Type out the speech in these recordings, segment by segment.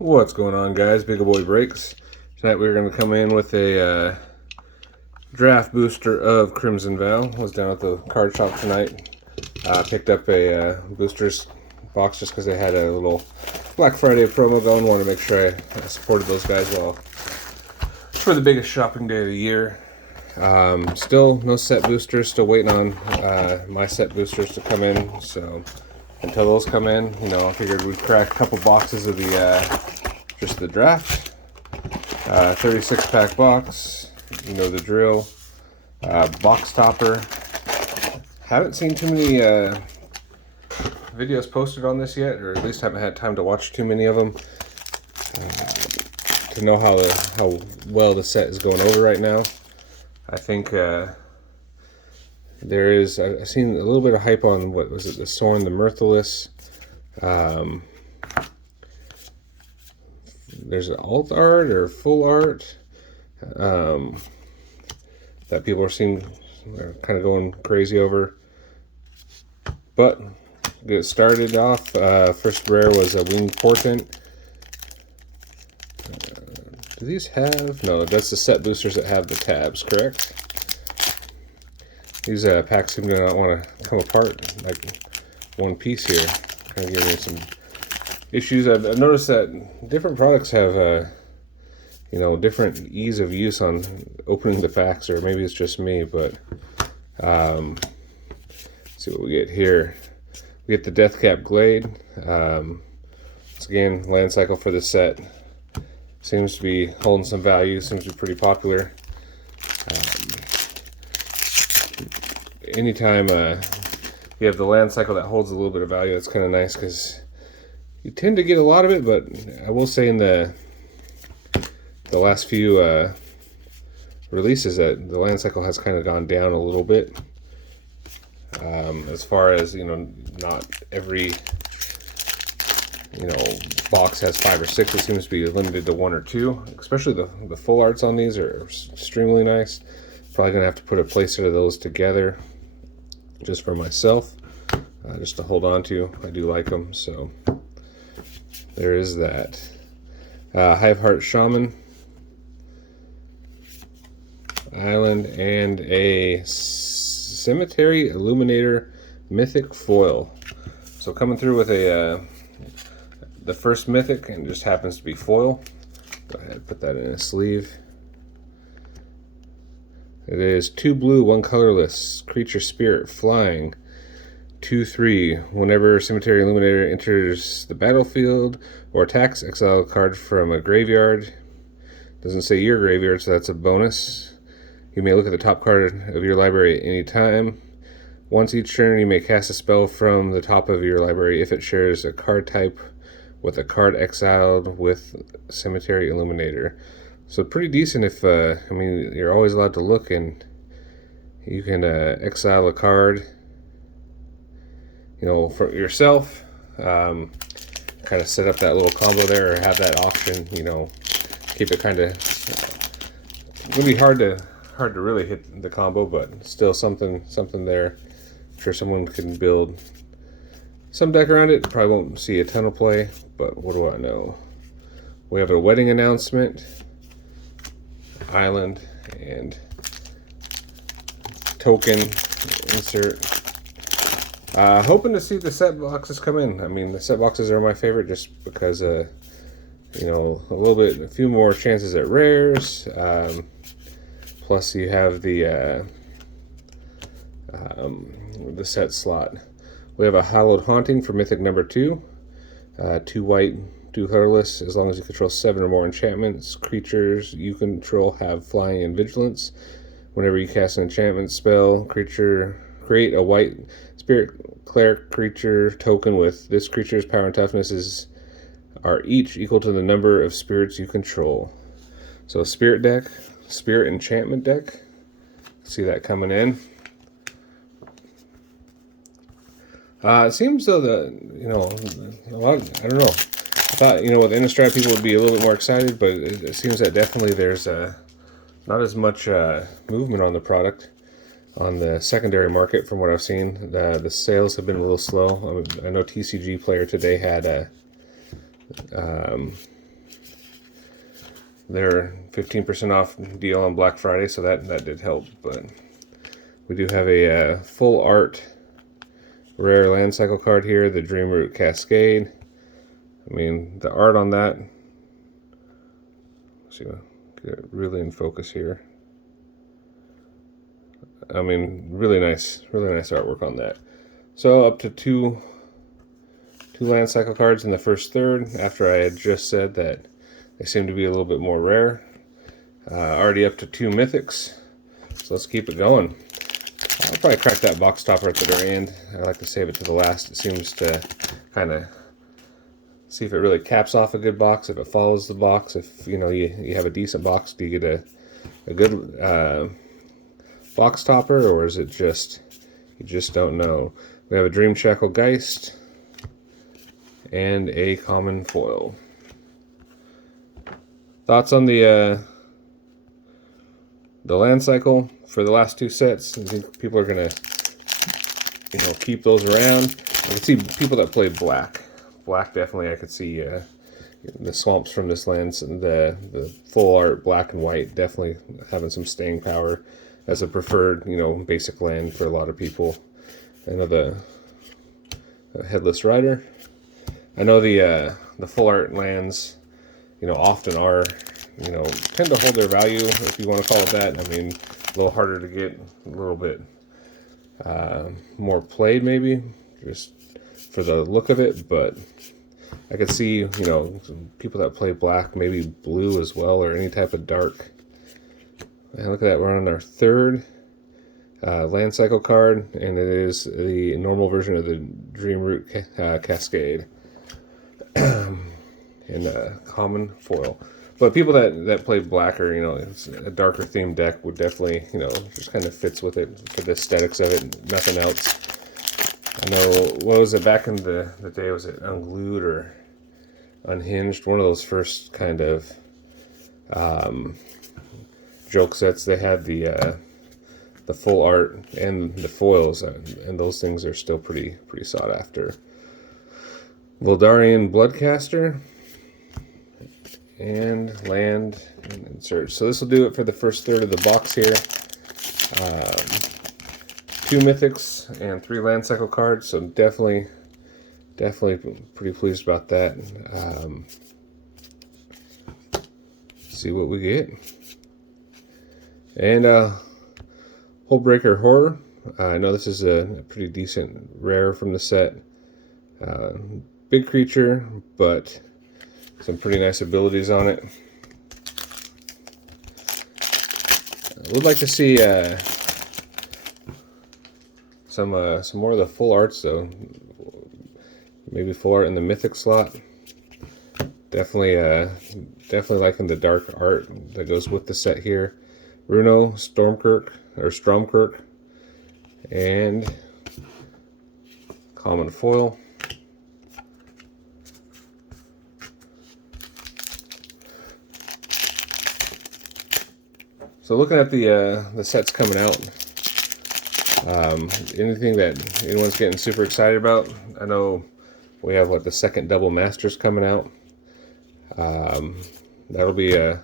What's going on, guys? Big Boy Breaks. Tonight we're going to come in with a draft booster of Crimson Vow. Was down at the card shop tonight. Picked up a boosters box just because they had a little Black Friday promo going. Wanted to make sure I supported those guys well for the biggest shopping day of the year. Still no set boosters. Still waiting on my set boosters to come in. So until those come in, I figured we'd crack a couple boxes of the just the draft. 36 pack box, the drill. Box topper. Haven't seen too many videos posted on this yet, or at least haven't had time to watch too many of them to know how well the set is going over right now. I think I've seen a little bit of hype on, what was it, the Sorin the Mirthless. There's an alt art or full art that people are kind of going crazy over. But get started off. First rare was a Winged Portent. Do these have? No, that's the set boosters that have the tabs, correct? These packs seem to not want to come apart like one piece here. Kind of giving me some issues. I've noticed that different products have, different ease of use on opening the packs, or maybe it's just me, but let's see what we get here. We get the Deathcap Glade. Once again, land cycle for the set. Seems to be holding some value, seems to be pretty popular. Anytime you have the land cycle that holds a little bit of value, that's kind of nice, because you tend to get a lot of it, but I will say in the last few releases that the land cycle has kind of gone down a little bit. As far as, not every box has 5 or 6. It seems to be limited to 1 or 2. Especially the full arts on these are extremely nice. Probably gonna have to put a playset of those together just for myself, just to hold on to. I do like them, so there is that. Hiveheart Shaman, Island, and a Cemetery Illuminator Mythic Foil. So coming through with the first Mythic, and it just happens to be foil. Go ahead and put that in a sleeve. It is 2 blue, 1 colorless, creature spirit, flying, 2/3. Whenever Cemetery Illuminator enters the battlefield or attacks, exile a card from a graveyard. Doesn't say your graveyard, so that's a bonus. You may look at the top card of your library at any time. Once each turn, you may cast a spell from the top of your library if it shares a card type with a card exiled with Cemetery Illuminator. So pretty decent if, you're always allowed to look, and you can exile a card, for yourself. Kind of set up that little combo there, or have that option, keep it kind of, it's going to be hard to really hit the combo, but still something there. I'm sure someone can build some deck around it. Probably won't see a ton of play, but what do I know? We have a wedding announcement, Island, and token insert. Hoping to see the set boxes come in. The set boxes are my favorite, just because a few more chances at rares. Plus you have the set slot. We have a Hallowed Haunting for Mythic number 2. 2 white, 2 colorless. As long as you control 7 or more enchantments, creatures you control have flying and vigilance. Whenever you cast an enchantment spell, create a white spirit cleric creature token with this creature's power and toughness are each equal to the number of spirits you control. So a spirit deck, spirit enchantment deck. See that coming in. It seems though that, a lot, I don't know. I thought, with Innistrad people would be a little bit more excited, but it seems that definitely there's not as much movement on the product on the secondary market from what I've seen. The sales have been a little slow. I know TCG Player today had their 15% off deal on Black Friday, so that did help. But we do have a full art rare land cycle card here, the Dreamroot Cascade. I mean, the art on that, let's see, get it really in focus here. I mean, really nice artwork on that. So up to two land cycle cards in the first third, after I had just said that they seem to be a little bit more rare. Already up to 2 mythics, so let's keep it going. I'll probably crack that box topper at the very end. I like to save it to the last. It seems to kind of see if it really caps off a good box, if it follows the box, if you know you have a decent box. Do you get a good box topper, or is it just you just don't know? We have a Dream Shackle Geist and a common foil. Thoughts on the land cycle for the last 2 sets? I think people are gonna, keep those around. I can see people that play black. Black definitely. I could see the swamps from this land, and the full art black and white definitely having some staying power as a preferred, basic land for a lot of people. I know the Headless Rider. I know the full art lands, often are, tend to hold their value, if you want to call it that. I mean, a little harder to get, a little bit more played maybe, just for the look of it, but I could see, people that play black, maybe blue as well, or any type of dark. And look at that, we're on our 3rd land cycle card, and it is the normal version of the Dreamroot Cascade. And a common foil. But people that play black, or it's a darker themed deck, would definitely, just kind of fits with it for the aesthetics of it, nothing else. I know, what was it back in the day? Was it Unglued or Unhinged? One of those first kind of joke sets. They had the full art and the foils, and those things are still pretty sought after. Voldarian Bloodcaster and land and insert. So this will do it for the first third of the box here. 2 mythics and 3 land cycle cards, so definitely pretty pleased about that. See what we get. And Hullbreaker Horror. I know this is a pretty decent rare from the set. Big creature, but some pretty nice abilities on it. I would like to see some more of the full arts though. Maybe full art in the mythic slot. Definitely liking the dark art that goes with the set here. Runo, Stromkirk, and common foil. So looking at the sets coming out, anything that anyone's getting super excited about? I know we have the second double masters coming out. That'll be a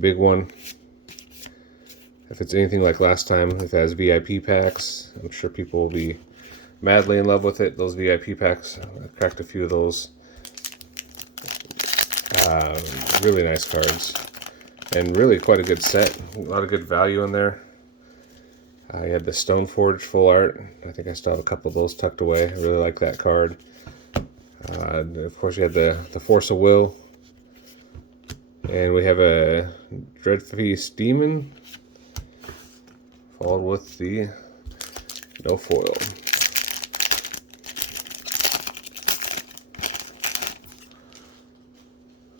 big one. If it's anything like last time, if it has VIP packs, I'm sure people will be madly in love with it. Those VIP packs, I cracked a few of those. Really nice cards. And really quite a good set. A lot of good value in there. You had the Stoneforge full art. I think I still have a couple of those tucked away. I really like that card. Of course, you had the Force of Will. And we have a Dreadfeast Demon, followed with the no foil.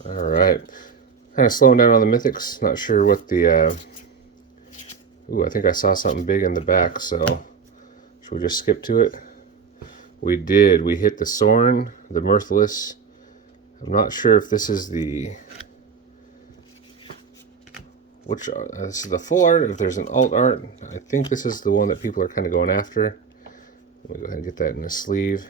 Alright. Kind of slowing down on the mythics. Not sure what the... Ooh, I think I saw something big in the back, so... Should we just skip to it? We did. We hit the Sorin, the Mirthless. I'm not sure if this is the... this is the full art, if there's an alt art. I think this is the one that people are kind of going after. Let me go ahead and get that in a sleeve.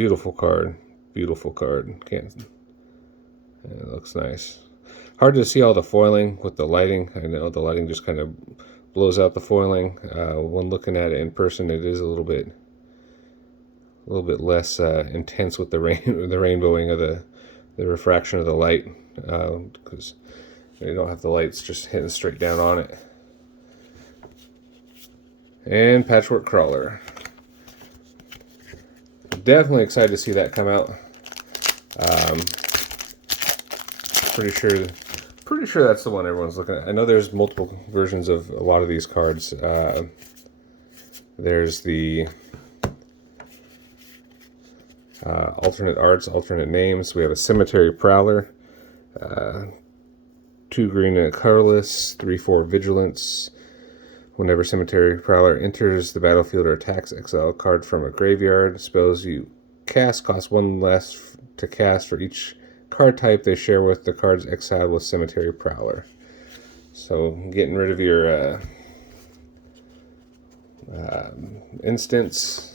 Beautiful card. Beautiful card. Can't. It looks nice. Hard to see all the foiling with the lighting. I know the lighting just kind of blows out the foiling. When looking at it in person, it is a little bit less intense with the rainbowing of the refraction of the light, because you don't have the lights just hitting straight down on it. And Patchwork Crawler. Definitely excited to see that come out. Pretty sure that's the one everyone's looking at. I know there's multiple versions of a lot of these cards. There's the alternate arts, alternate names. We have a Cemetery Prowler, 2 green and colorless, 3/4 vigilance. Whenever Cemetery Prowler enters the battlefield or attacks, exile a card from a graveyard. Spells you cast cost 1 less to cast for each card type they share with the cards exiled with Cemetery Prowler. So getting rid of your instants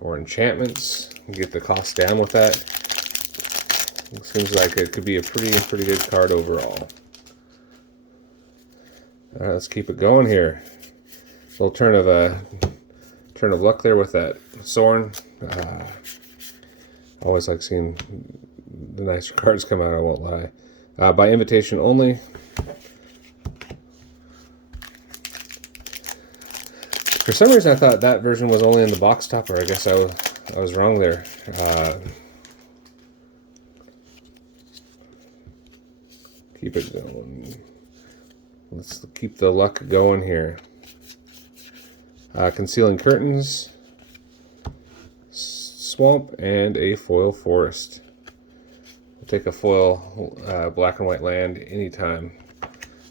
or enchantments, get the cost down with that. It seems like it could be a pretty good card overall. All right, let's keep it going here. A little turn of luck there with that Sorin. Always like seeing the nicer cards come out, I won't lie. By invitation only. For some reason, I thought that version was only in the box topper. I guess I was wrong there. Keep it going. Let's keep the luck going here. Concealing Curtains, Swamp, and a foil Forest. We'll take a foil black and white land anytime.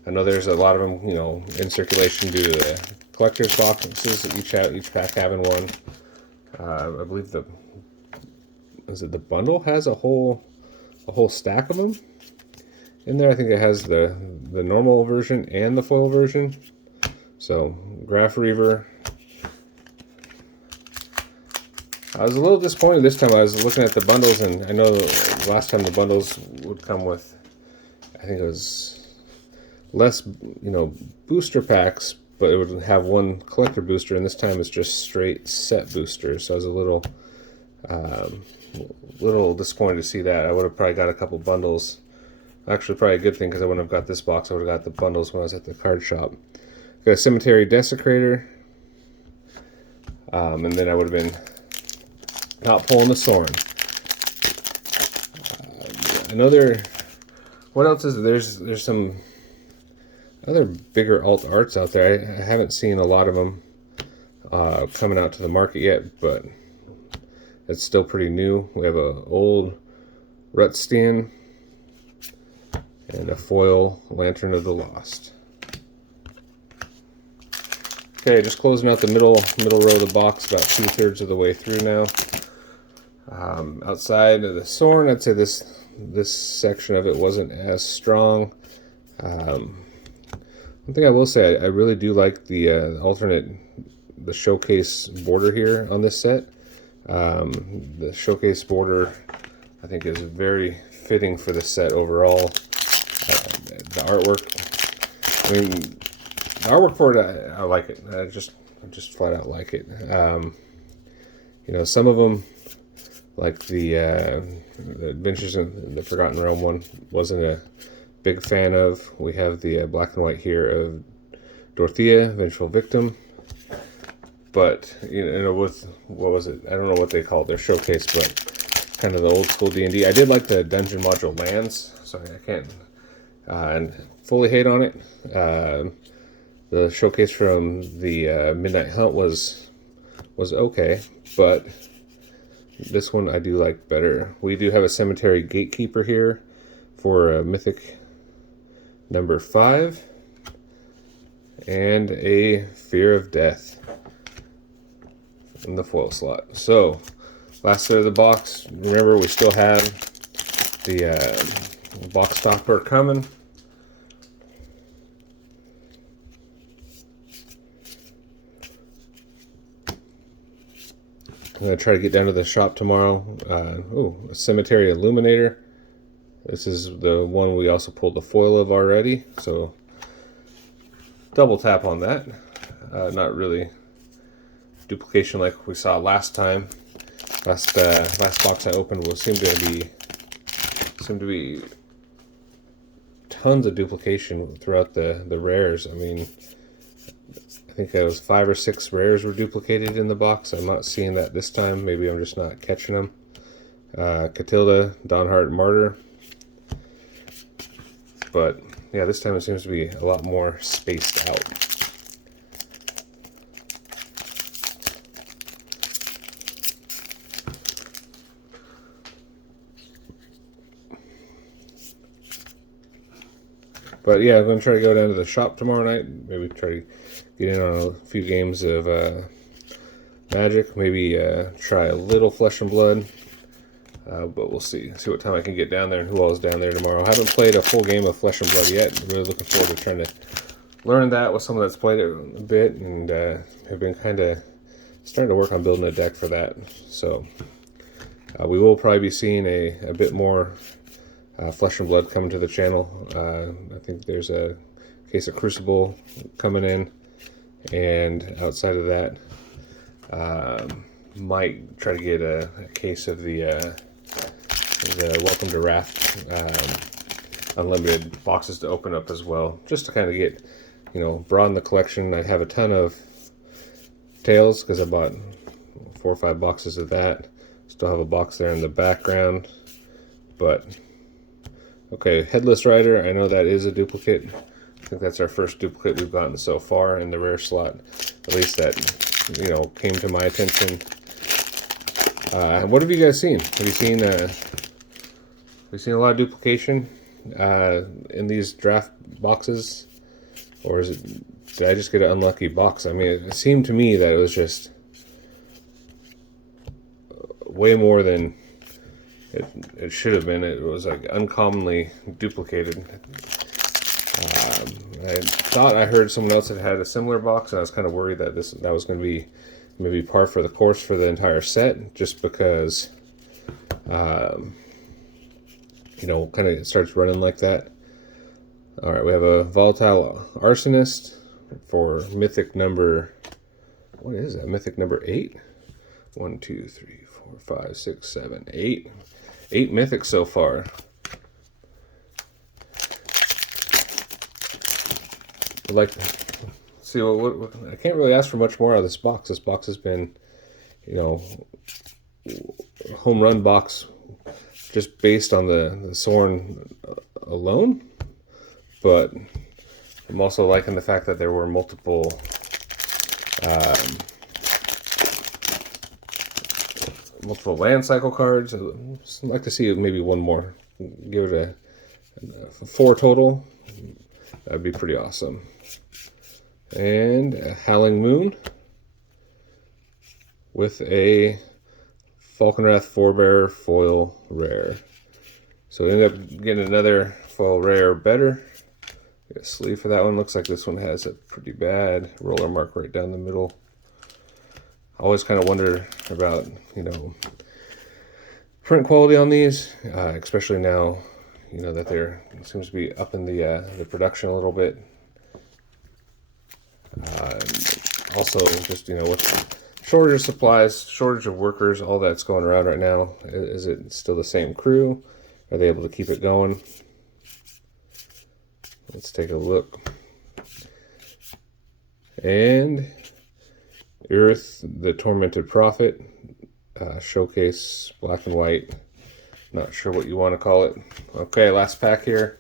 I know there's a lot of them, in circulation due to the collector's boxes. Each pack having one. I believe the bundle has a whole stack of them in there. I think it has the normal version and the foil version. So Graph Reaver. I was a little disappointed this time. I was looking at the bundles, and I know last time the bundles would come with, I think it was less, booster packs, but it would have one collector booster, and this time it's just straight set boosters. So I was a little disappointed to see that. I would have probably got a couple bundles. Actually, probably a good thing, because I wouldn't have got this box. I would have got the bundles when I was at the card shop. Got a Cemetery Desecrator, and then I would have been not pulling the Sorin. I know what else is there? There's some other bigger alt arts out there. I haven't seen a lot of them coming out to the market yet, but it's still pretty new. We have a old Rutstein and a foil Lantern of the Lost. Okay, just closing out the middle row of the box, about 2/3 of the way through now. Outside of the Sorin, I'd say this section of it wasn't as strong. One thing I will say, I really do like the showcase border here on this set. The showcase border, I think, is very fitting for the set overall. The artwork, the artwork for it, I like it. I just flat out like it. Some of them, like the Adventures in the Forgotten Realm one, wasn't a big fan of. We have the black and white here of Dorothea, Vengeful Victim. But, with, what was it? I don't know what they called their showcase, but kind of the old school D&D. I did like the dungeon module lands, so I can't fully hate on it. The showcase from the Midnight Hunt was okay, but this one I do like better. We do have a Cemetery Gatekeeper here for Mythic number 5, and a Fear of Death in the foil slot. So, last set of the box. Remember, we still have the box topper coming. I'm going to try to get down to the shop tomorrow. A Cemetery Illuminator. This is the one we also pulled the foil of already, so double tap on that. Not really duplication like we saw last time. Last box I opened will seem to be tons of duplication throughout the rares. I mean, I think there was 5 or 6 rares were duplicated in the box. I'm not seeing that this time. Maybe I'm just not catching them. Catilda, Dawnheart, Martyr. But yeah, this time it seems to be a lot more spaced out. But yeah, I'm going to try to go down to the shop tomorrow night. Maybe try to get in on a few games of Magic. Maybe try a little Flesh and Blood. But we'll see what time I can get down there and who all is down there tomorrow. I haven't played a full game of Flesh and Blood yet. I'm really looking forward to trying to learn that with someone that's played it a bit, and have been kind of starting to work on building a deck for that. So we will probably be seeing a bit more Flesh and Blood coming to the channel. I think there's a case of Crucible coming in, and outside of that, might try to get a case of the Welcome to Raft unlimited boxes to open up as well, just to kind of get, broaden the collection. I have a ton of tails because I bought 4 or 5 boxes of that. Still have a box there in the background, but okay, Headless Rider, I know that is a duplicate. I think that's our first duplicate we've gotten so far in the rare slot, at least that came to my attention. What have you guys seen? Have you seen a lot of duplication in these draft boxes, or did I just get an unlucky box? I mean, it seemed to me that it was just way more than it should have been. It was like uncommonly duplicated. I thought I heard someone else had a similar box, and I was kind of worried that that was going to be maybe par for the course for the entire set, just because kind of starts running like that. All right, we have a Volatile Arsonist for mythic number, what is that, mythic number 8? 1, 2, 3, 4, 5, 6, 7, 8. 8 mythics so far. I'd like to see what I can't really ask for much more out of this box. This box has been, home run box just based on the Sorin alone. But I'm also liking the fact that there were multiple land cycle cards. I'd like to see maybe one more. Give it a 4 total. That'd be pretty awesome. And a Howling Moon with a Falconwrath Forebearer foil rare. So we ended up getting another foil rare better. Get a sleeve for that one. Looks like this one has a pretty bad roller mark right down the middle. I always kind of wonder about, print quality on these, especially now, that there seems to be up in the production a little bit. Also, just, with shortage of supplies, shortage of workers, all that's going around right now. Is it still the same crew? Are they able to keep it going? Let's take a look. And Earth, the Tormented Prophet, showcase, black and white. Not sure what you want to call it. Okay, last pack here.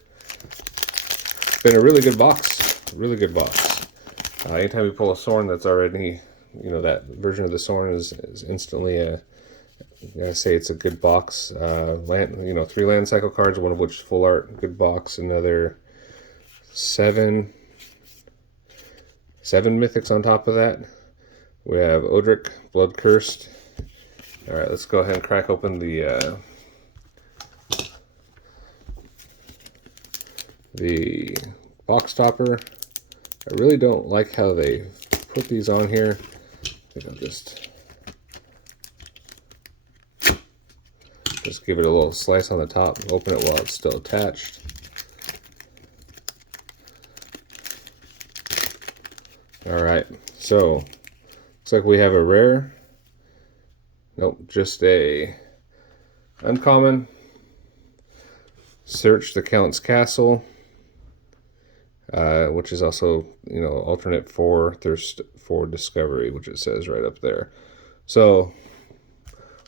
Been a really good box. Really good box. Anytime you pull a Sorin that's already, that version of the Sorin is instantly I gotta say it's a good box. 3 land cycle cards, one of which is full art, good box. Another 7 mythics on top of that. We have Odric, Blood Cursed. All right, let's go ahead and crack open the box topper. I really don't like how they put these on here. I think I'll just Just give it a little slice on the top, open it while it's still attached. Alright, so looks like we have a rare. Nope, just a uncommon. Search the Count's Castle, which is also, you know, alternate for Thirst for Discovery, which it says right up there. So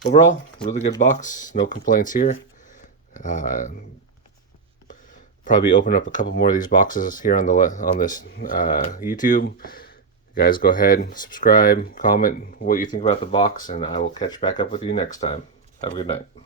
overall, really good box. No complaints here. Probably open up a couple more of these boxes here on this YouTube. Guys, go ahead, subscribe, comment what you think about the box, and I will catch back up with you next time. Have a good night.